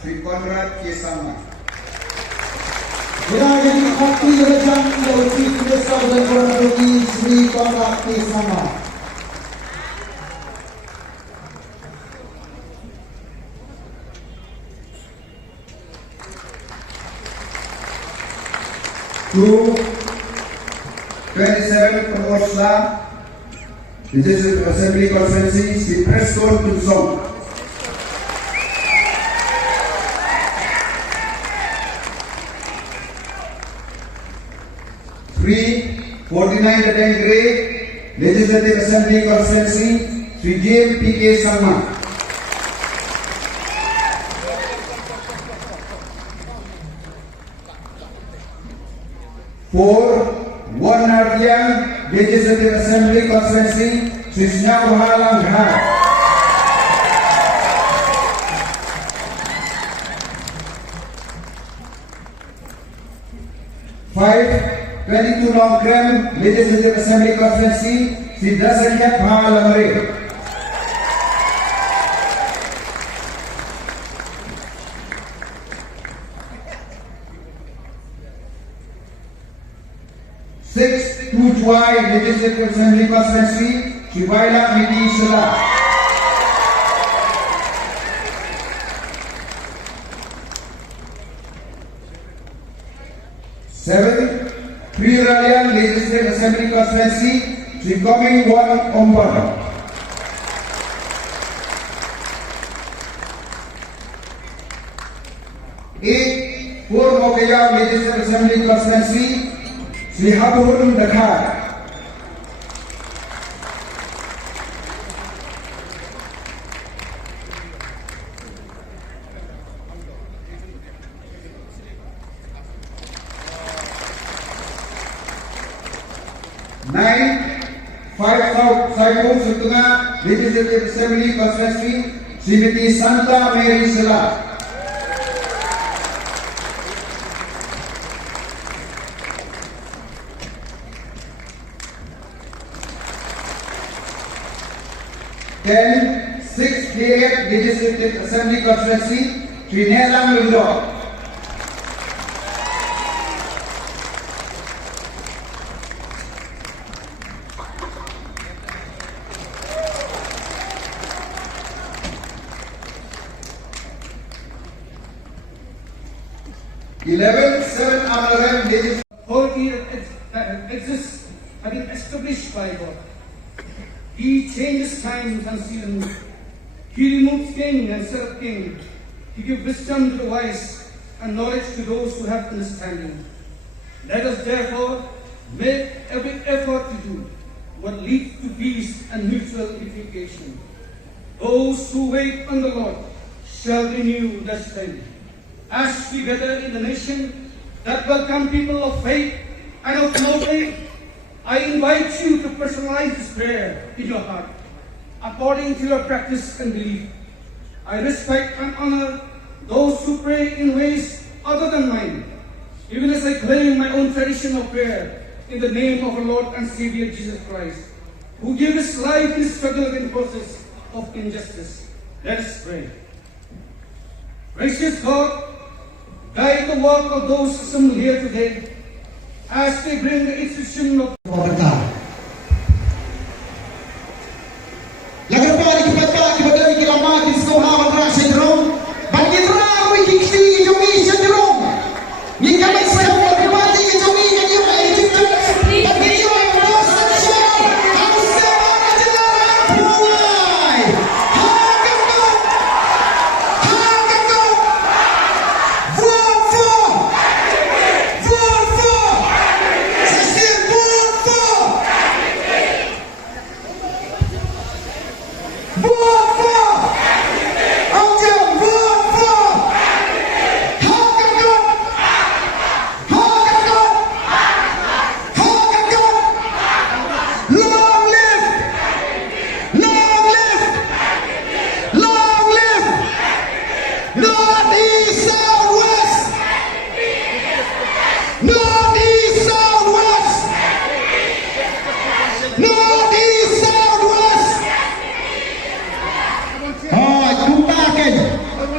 Sri Conrad Kesama. Berada di hati rejang Lauci Desa dan Koramdogi Sri Conrad Kesama. To 27 Promosla, Legislative Assembly Conferency, Sri Preston Tucson. 49 Datangre, Legislative Assembly Conferency, Sri JMPK Sama. 4 Nardiang, Legislative Assembly Conferency, Sri Snyawahalang Ghar. 22 Longkram, Legislative Assembly Conferency, Sri Dasanyak Bhalamre. 6 Tujuai, Legislative Assembly Conferency, Sri Baila Midi Sula. 7 Ralian, Legislative Assembly Conferency, Sri Koming Wan Ombar. 8 Mokaya, Legislative Assembly Conferency, Sri Habur Dakar. 9 5 Saibung Sutunga, Legislative Assembly Conferency, Srimati Santa Mary Sela. 10 6 Legislative Assembly Conferency, Sri Nelang Lundo. 11 7 Honorable Legislative authority that exists have been established by God. He changes times and seasons. He removes king and serves king. He gives wisdom to the wise and knowledge to those who have understanding. Let us therefore make every effort to do what leads to peace and mutual edification. Those who wait on the Lord shall renew their strength. As we gather in the nation that welcome people of faith and of no faith, I invite you to personalize this prayer in your heart, according to your practice and belief. I respect and honor those who pray in ways other than mine, even as I claim my own tradition of prayer in the name of our Lord and Savior Jesus Christ, who gave his life in struggle against forces of injustice. Let us pray. Gracious God, guide the work of those assembled here today as they bring the institution of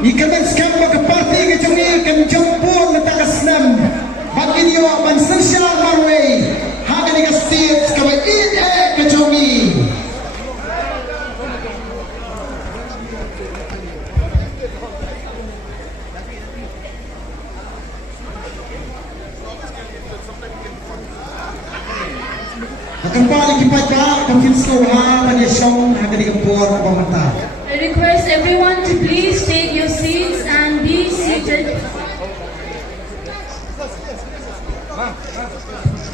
Ikan jamba ke parti ke cumi kan jempur letak senam bagi dia bansensial marway Hakane ke state ke ide ke cumi kembali kita konfirmasi pada song Hakane ke buat pemerintah. I request everyone to please take your seats and be seated.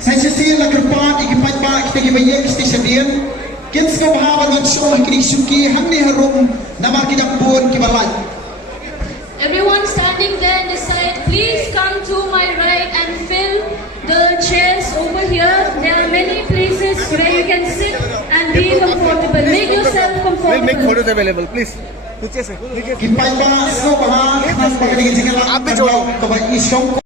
Saya sesi la kerpat ikipat ba kita gibayek station din. Kin ska bahawa ng show kini suki hamni harum namar kita pun kibalay. Everyone standing there on the side, please come to my right and fill the chairs over here. There are many places where you can sit and be comfortable. Make yourself comfortable. We'll make photos available, please. Kipat ba so bahawa khas bagay ng jingala. Abe jo. Kabay isong